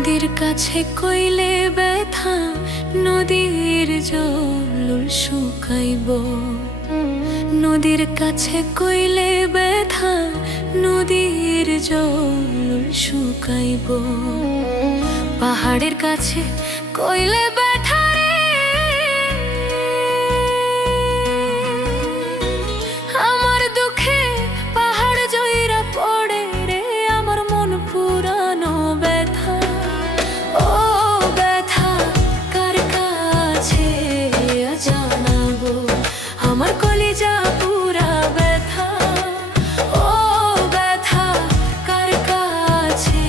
নদীর কাছে কইলে ব্যথা, নদীর জল শুকাইব। নদীর কাছে কইলে ব্যথা, নদীর জল শুকাইব। পাহাড়ের কাছে কইলে ব্যথা রে, আমার দুঃখে পাহাড় জইরা পড়ে রে, আমার মন পুরানো ব্যথা। ও ব্যথা কার কাছে জানাবো, আমার কলিজা পুরা ব্যথা। ও ব্যথা কার কাছে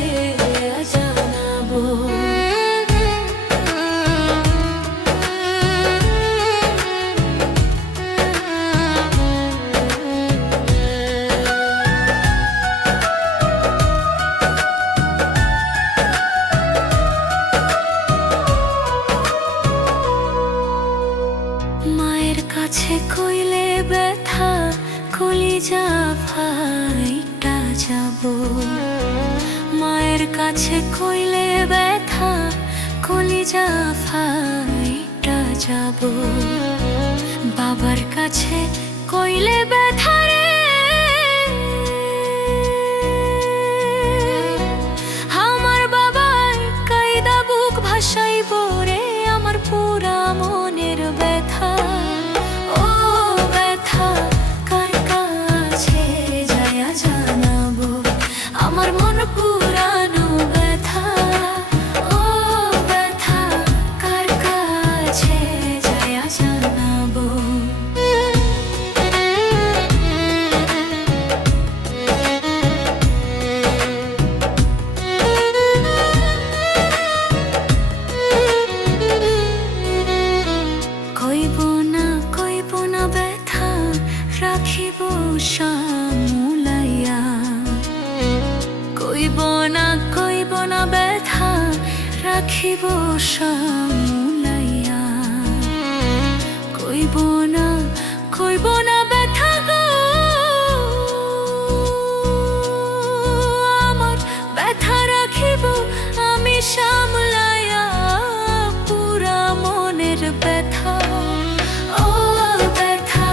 জানাবো। মায়ের কাছে কইলে ব্যথা, কলিজা ফাইটা যাব। মায়ের কাছে কইলে ব্যথা, কলিজা ফাইটা যাব। বাবার কাছে কইলে ব্যথা রে, আমার বাবার কায়দা বুক ভাসাইব রে, আমার পুরা মনের ব্যথা। ও ব্যথা কার কাছে যায়া জানাবো, আমার মন পুরানো ব্যথা। ও ব্যথা কার কাছে যায়া জানাবো। কইব না ব্যথা, রাখিব সামুলাইয়া। কইব না ব্যথা, রাখিব সামুলাইয়া। কইব না ব্যথা গো, আমার ব্যথা রাখিব আমি সামলাইয়া, পুরা মনের ব্যথা। ও ব্যথা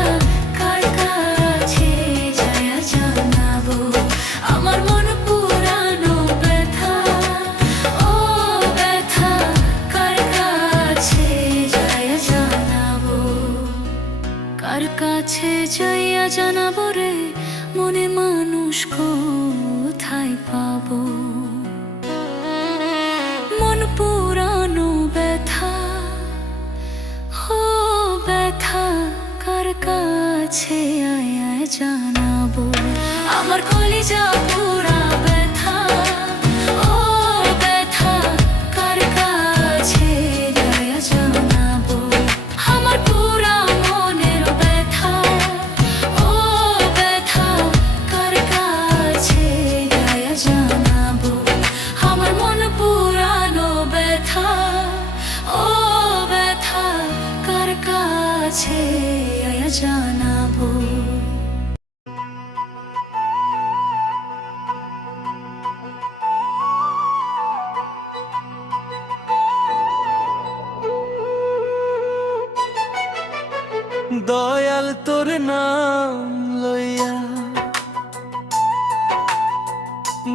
কার কাছে যায়া জানাবো, আমার মন পুরানো ব্যথা। ও ব্যথা কার কাছে যায়া জানাবো, কার কাছে যাইয়া জানাবো রে, মনে মানুষ কোথায় পাবো। মন পুরানো ব্যথা, ও ব্যথা কার কাছে আয়া জানাবো, আমার কলিজা পুরা ব্যথা। ও ব্যথা কার কাছে আয়া জানাবো, আমার পুরা মনের ব্যথা। ও ব্যথা কার কাছে আয়া জানাবো, আমার মন পুরানো ব্যথা। ও ব্যথা কার কাছে আয়া জানাবো। দয়াল তোর নাম লইয়া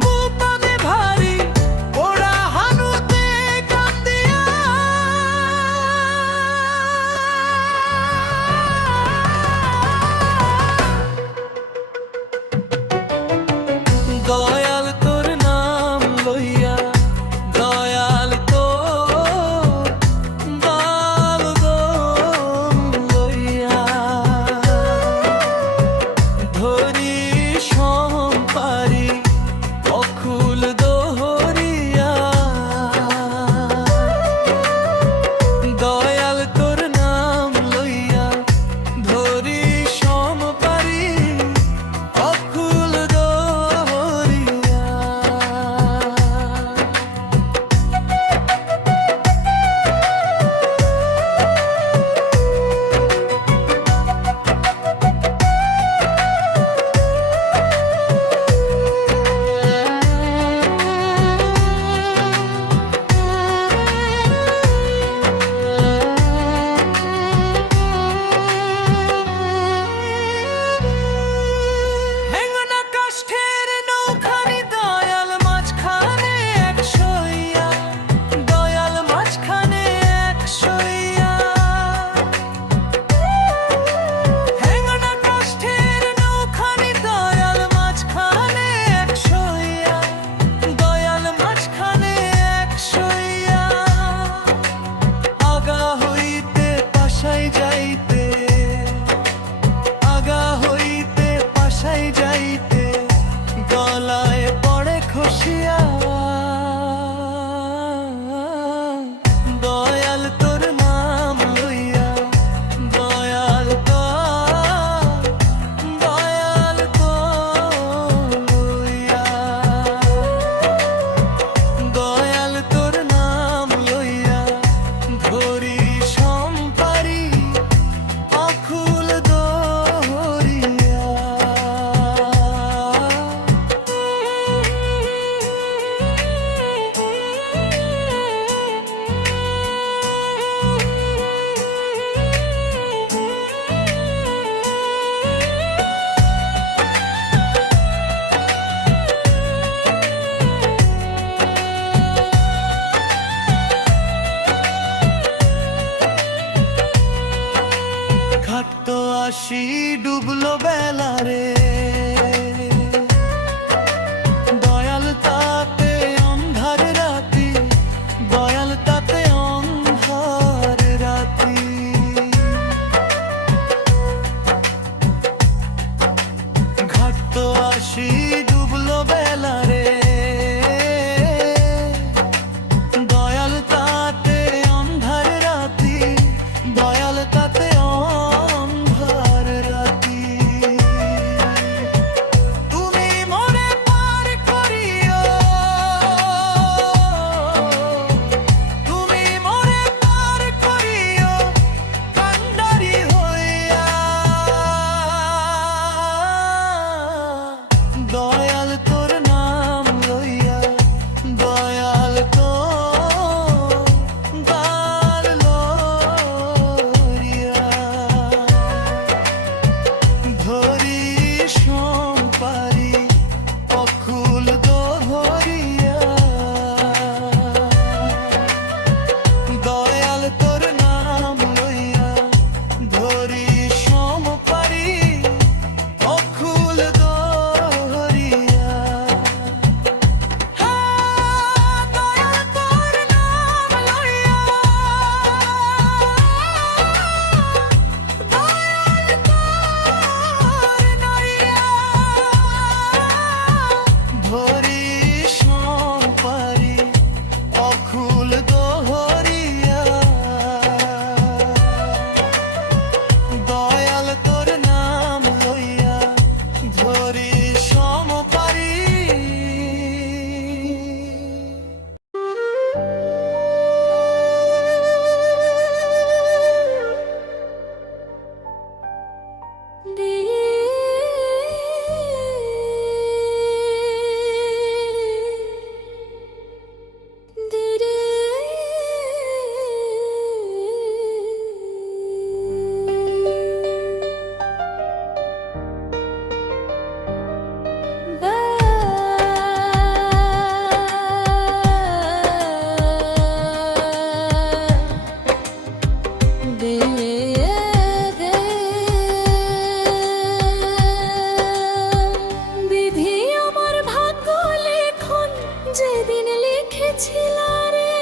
বুকটাতে ভারী ওরা হানুতে কান্দিয়া। দয়াল তোর নাম লইয়া, দয়াল তোর দাল দম লইয়া, ধৈর্য আসি ডুবলো বেলা রে, দয়াল তাতে অন্ধার রাতি, দয়াল তাতে অন্ধার রাতি। ঘাট তো আসি ডুবলো বেলা রে, দয়াল তাতে অন্ধার রাতি, দয়াল তাতে অন্ধার রাতি। তুমি মোরে পার করিও, তুমি মোরে পার করিও কান্ডারি হইয়া, দয়াল তোর নাম লইয়া, দয়াল তোর দার লইয়া, ধরি সম্পারি অকুল দোহরিয়া, দয়াল তোর নাম লইয়া, ধরি সম্পারি অকুল দোহরিয়া। দয়াল তোর নাম লইয়া, দয়াল তোর নইয়া, ধরি সম্পারি অকুল দোহরিয়া, দয়াল তোর নাম লইয়া, ধরি সম্পারি। বিধি আমার ভাগ্য লেখন যেদিন লিখেছিল রে,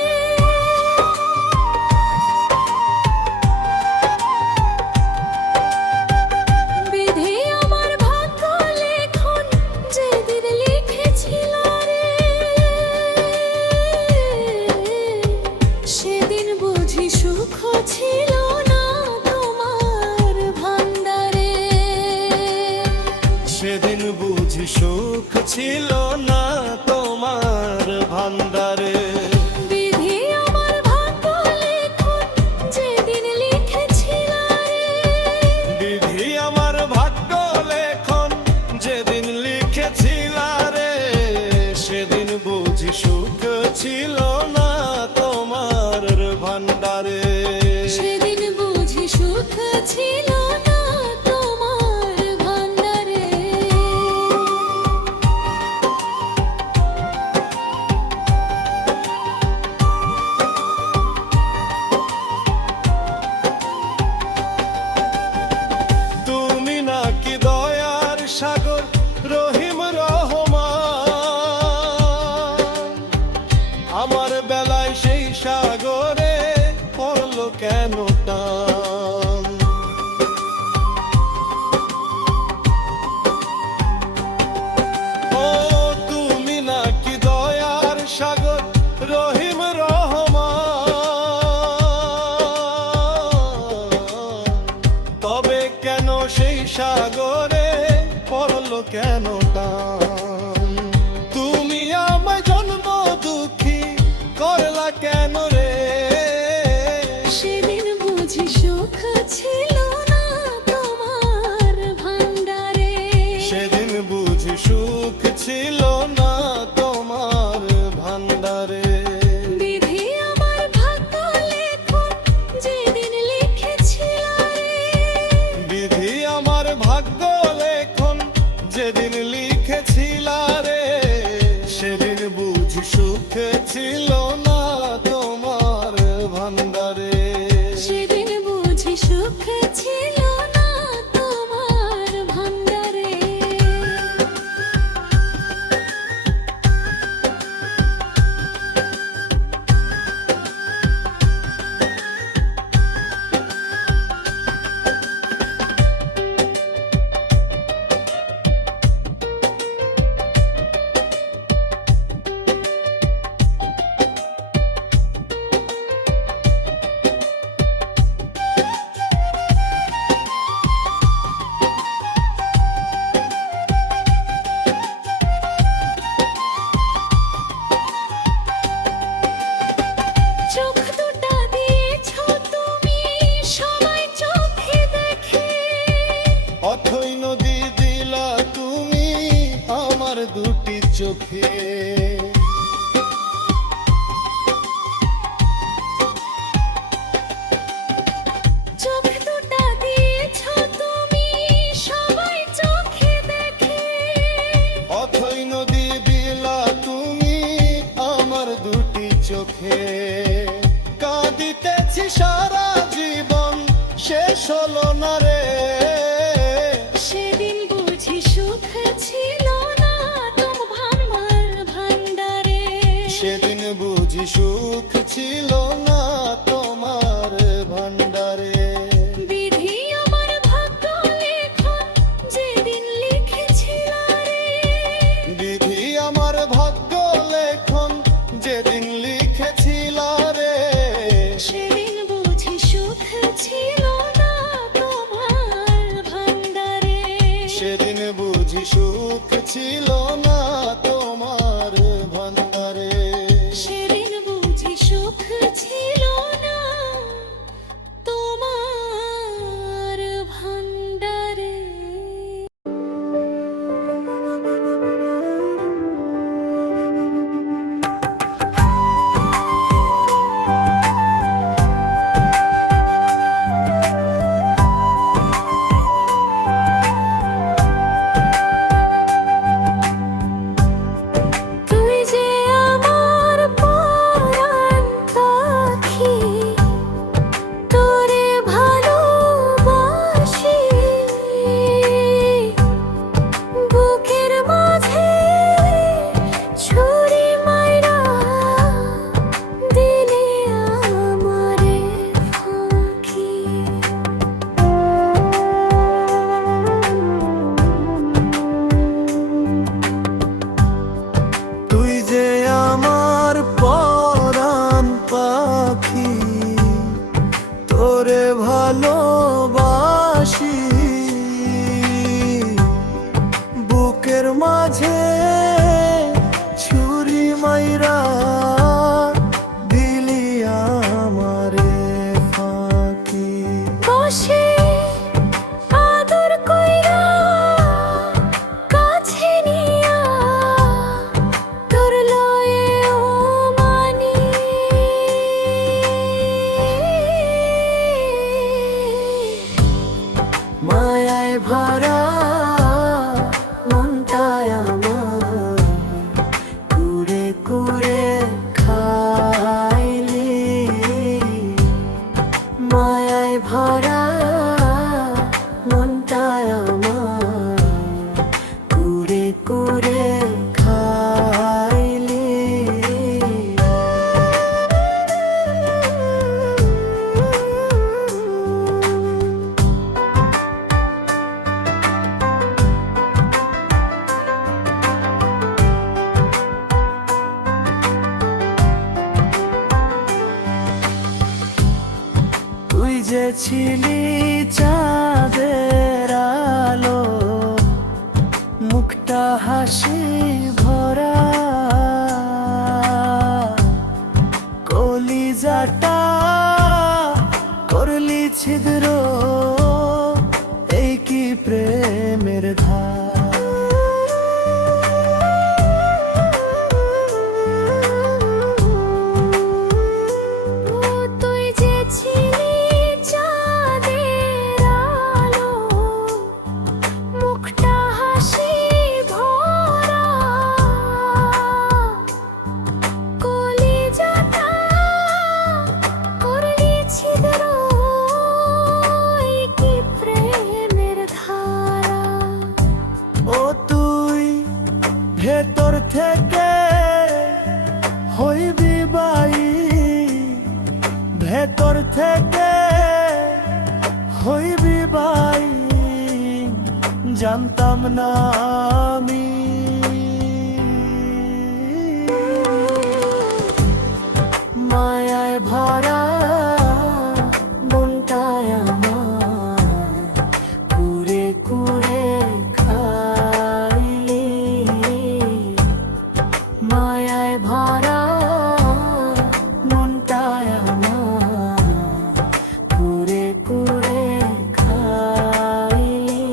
বিধি আমার ভাগ্য লেখন যেদিন লিখেছিল রে, সেদিন বুঝি সুখ ছিল না তোমার ভান্ডারে, সেদিন বুঝি সুখ ছিল না তোমার ভান্ডারে, বিধি আমার ভাগ্য লেখন যেদিন লিখেছিল রে, বিধি আমার ভাগ্য লেখন যেদিন লিখেছিল রে, সেদিন বুঝি সুখ ছিল না তোমার ভান্ডারে, সেদিন বুঝি সুখ ছিল না তোমার ভান্ডারে। তুমি নাকি দয়ার সাগর রহিম রহমান, আমার বেলায় সেই সাগরে পড়লো কেন টান। ও তুমি নাকি দয়ার সাগর রহিম রহমান, তবে কেন সেই সাগরে পড়লো কেন টান। তুমি আমায় জন্ম দুঃখী করলা কেন রে, সেদিন বুঝি সুখ ছিল না তোমার ভান্ডারে, সেদিন বুঝি সুখ ছিল না তোমার ভান্ডারে, বিধি আমার ভাগ্য লেখন যেদিন লিখেছিল রে, বিধি আমার ভাগ্য লেখন যেদিন লিখেছিল রে, সেদিন বুঝি সুখ ছিল না তোমার ভান্ডারে, সেদিন বুঝি সুখ কাঁদিতেছি সারা জীবন শেষ হলো না রে। সেদিন বুঝি সুখ ছিল না তোমার ভান্ডারে। সেদিন বুঝি সুখ ছিল না তোমার ভান্ডারে। বিধি আমার ভাগ্য লেখন যেদিন লিখেছিল রে। বিধি আমার ভাগ্য লেখন যেদিন লিখেছিল রে। সেদিন বুঝি সুখ ছিল না তোমার ভান্ডারে। সেদিন বুঝি সুখ ছিল না তোমার ভান্ডারে। সেদিন বুঝি সুখ ছিল না তোমার ভান্ডারে। তুই যে আমার পরাণ পাখি, তোরে ভালোবাসি। বুকের মাঝে ছুরি মাইরা দিলে আমারে ফাঁকি। তুই যে আমার পরাণ পাখি, তোরে ভালোবাসি। বুকের মাঝে ছুরি মাইরা দিলি আমারে ফাঁকি। বসে আদর কইরা কাছে নিয়া তোর লয়ে ও মানি। মায়ায় ভরা মনটায় আমার কুড়ে কুড়ে খাইলি। মায়ায় ভরা মনটায় আমার কুড়ে কুড়ে খাইলি। তুই যে ছিলি চাঁদের আলো, মুখটা হাসি ভরা। কলিজাটা করলি ছিদ্র, এই কি প্রেমের ধার। তুই যে ছিলি চাঁদের আলো, মুখটা হাসি ভরা। কলিজাটা করলি ছিদ্র, এই কি প্রেমের ধারা। ও তুই ভেতর থেকে হইবি বাই, ভেতর থেকে হইবি বাই, জানতাম না আমি। মায়ায় ভরা মনটায় আমার কুড়ে কুড়ে খাইলি। মায়ায় ভরা মনটায় আমার কুড়ে কুড়ে খাইলি।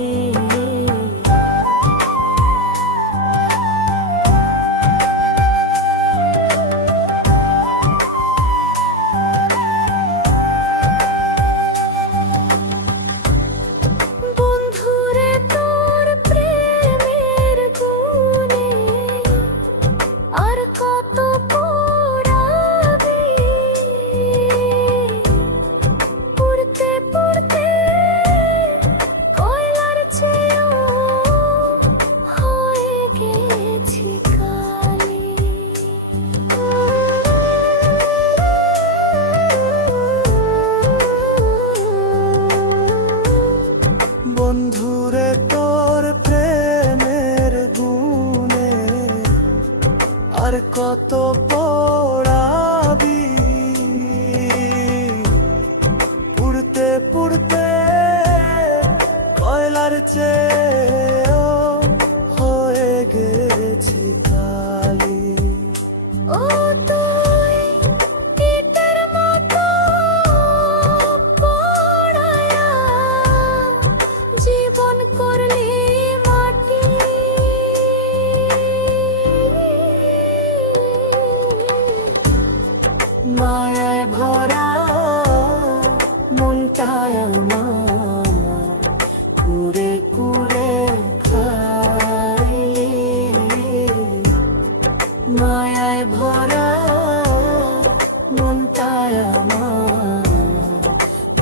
মায়ায় ভরা মনটায় আমার কুড়ে কুড়ে খাই। মায়ায় ভরা মনটায় আমার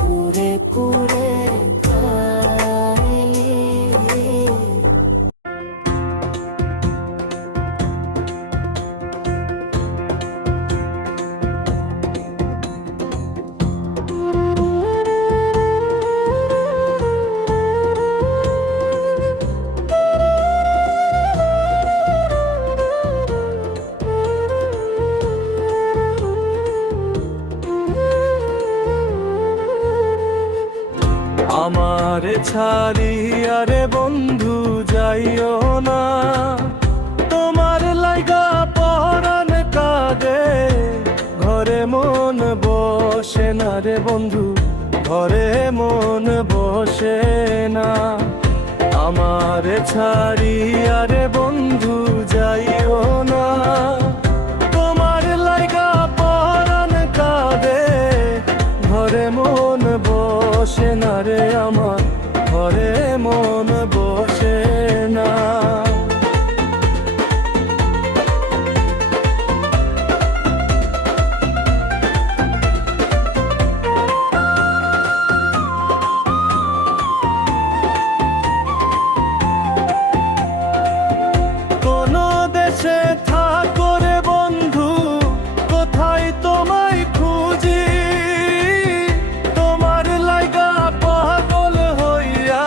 কুড়ে কুড়ে খাই। আমারে ছাড়িয়া রে বন্ধু যাইও না, তোমার লাইগা পরাণ কাঁদে, ঘরে মন বসে না রে বন্ধু, ঘরে মন বসে না। আমারে ছাড়িয়া রে বন্ধু যাইও না, তোমার লাইগা পরাণ কাঁদে, ঘরে মন বসে না রে আমার, ঘরে মন বসে না। কোন দেশে থাকো রে বন্ধু, কোথায় তোমায় খুঁজি, তোমার লাইগা পাগল হইয়া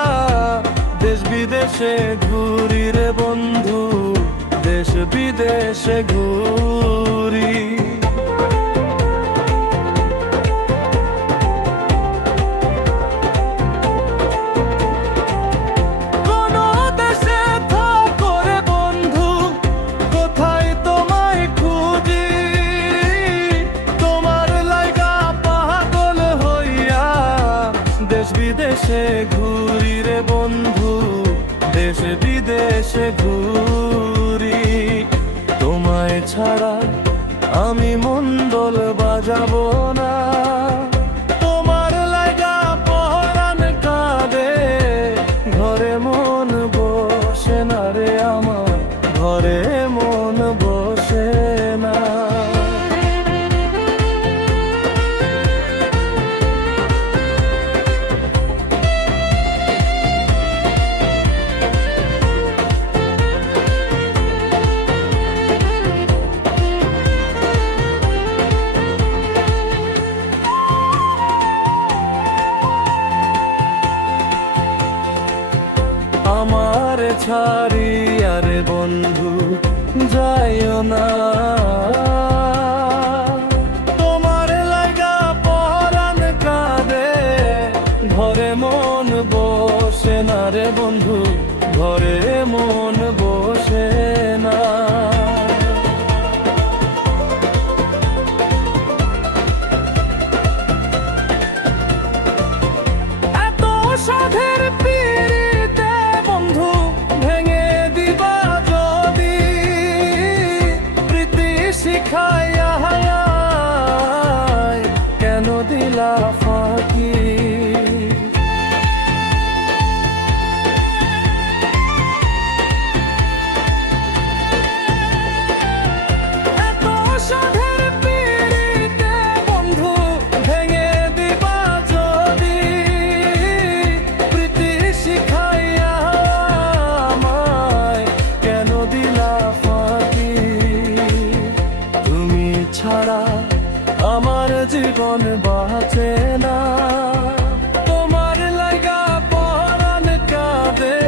দেশ বিদেশে ঘুরি রে বন্ধু, দেশ বিদেশে ঘুরি। কোন দেশে থাকো রে বন্ধু, কোথায় তোমায় খুঁজি, তোমার লাইগা পাগল হইয়া দেশ বিদেশে ঘুরি রে বন্ধু, দেশ বিদেশে ঘুরি। তোমায় ছাড়া আমি মন্দল বাজাবো না, তোমার লাইগা পরাণ কাঁদে, ঘরে মন বসে না রে আমার, ঘরে মন বসে না। আমার ছাড়িয়া রে বন্ধু যাইও না, তোমার লাইগা পরাণ কাঁদে, ঘরে মন বসে না রে বন্ধু, ঘরে মন বসে না। এত সাধের পিড়িতে বন্ধু ভেঙে দিবা যদি, প্রীতি শিখাইয়া কেন দিলা ফাঁকি। এত সাধের পিড়িতে বন্ধু ভেঙে দিবা যদি, প্রীতি শিখাইয়া আমায় কেন দিলা ফাঁকি। তুমি ছাড়া আমার জীবন বাঁচে না, তোমার লাইগা পরাণ কাঁদে,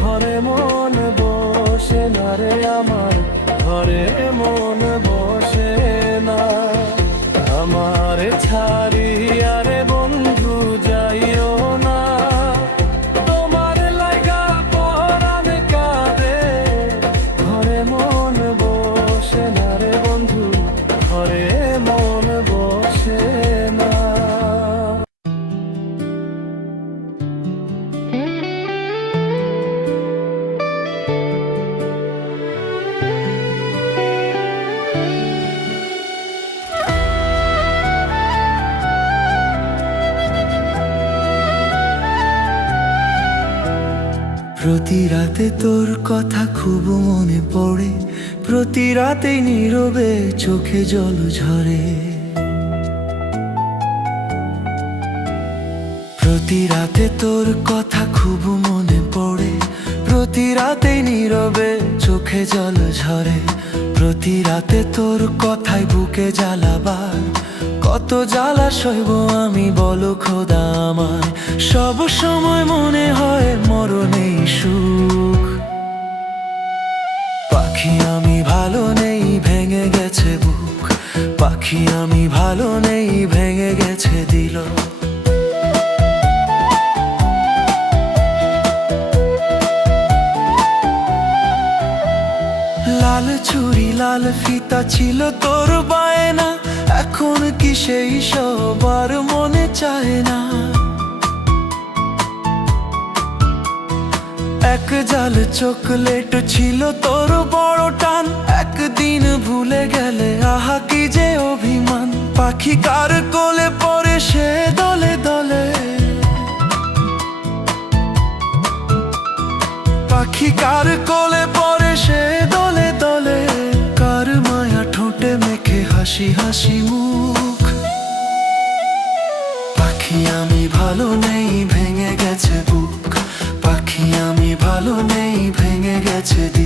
ঘরে মন বসে না রে আমার, ঘরে মন বসে না। আমার ছাড়িয়া রে বন্ধু যাইও না, তোমার লাইগা পরাণ কাঁদে, ঘরে মন বসে না রে বন্ধু, ঘরে মন বসে না। প্রতি রাতে তোর কথা খুব মনে পড়ে, প্রতি রাতে নীরবে চোখে জল ঝরে। প্রতি রাতে তোর কথা খুব মনে পড়ে, প্রতি রাতে নীরবে চোখে জল ঝরে। প্রতি রাতে তোর কথায় বুকে জ্বালাবার, কত জ্বালা সইব আমি বলো খোদা আমার। সব সময় মনে হয় মরণেই সুখ। পাখি আমি ভালো নেই, ভেঙে গেছে বুক। পাখি আমি ভালো নেই, ভেঙে গেছে দিল। লাল চুড়ি লাল ফিতা ছিল তোর বায়না, এখন কি সেই সবার মনে চায় না। এক জাল চকলেট ছিল তোর বড় টান, একদিন ভুলে গেলে আহা কি যে অভিমান। পাখি কার কোলে পড়ে সে দলে দলে, পাখি কার কোলে পড়ে সে দলে দলে। কার মায়া ঠোঁটে মেখে হাসি হাসি মুখ। পাখি আমি ভালো নেই, ভেঙে গেছে বুক। পাখি আমি ভালো নেই, ভেঙে গেছে দিল।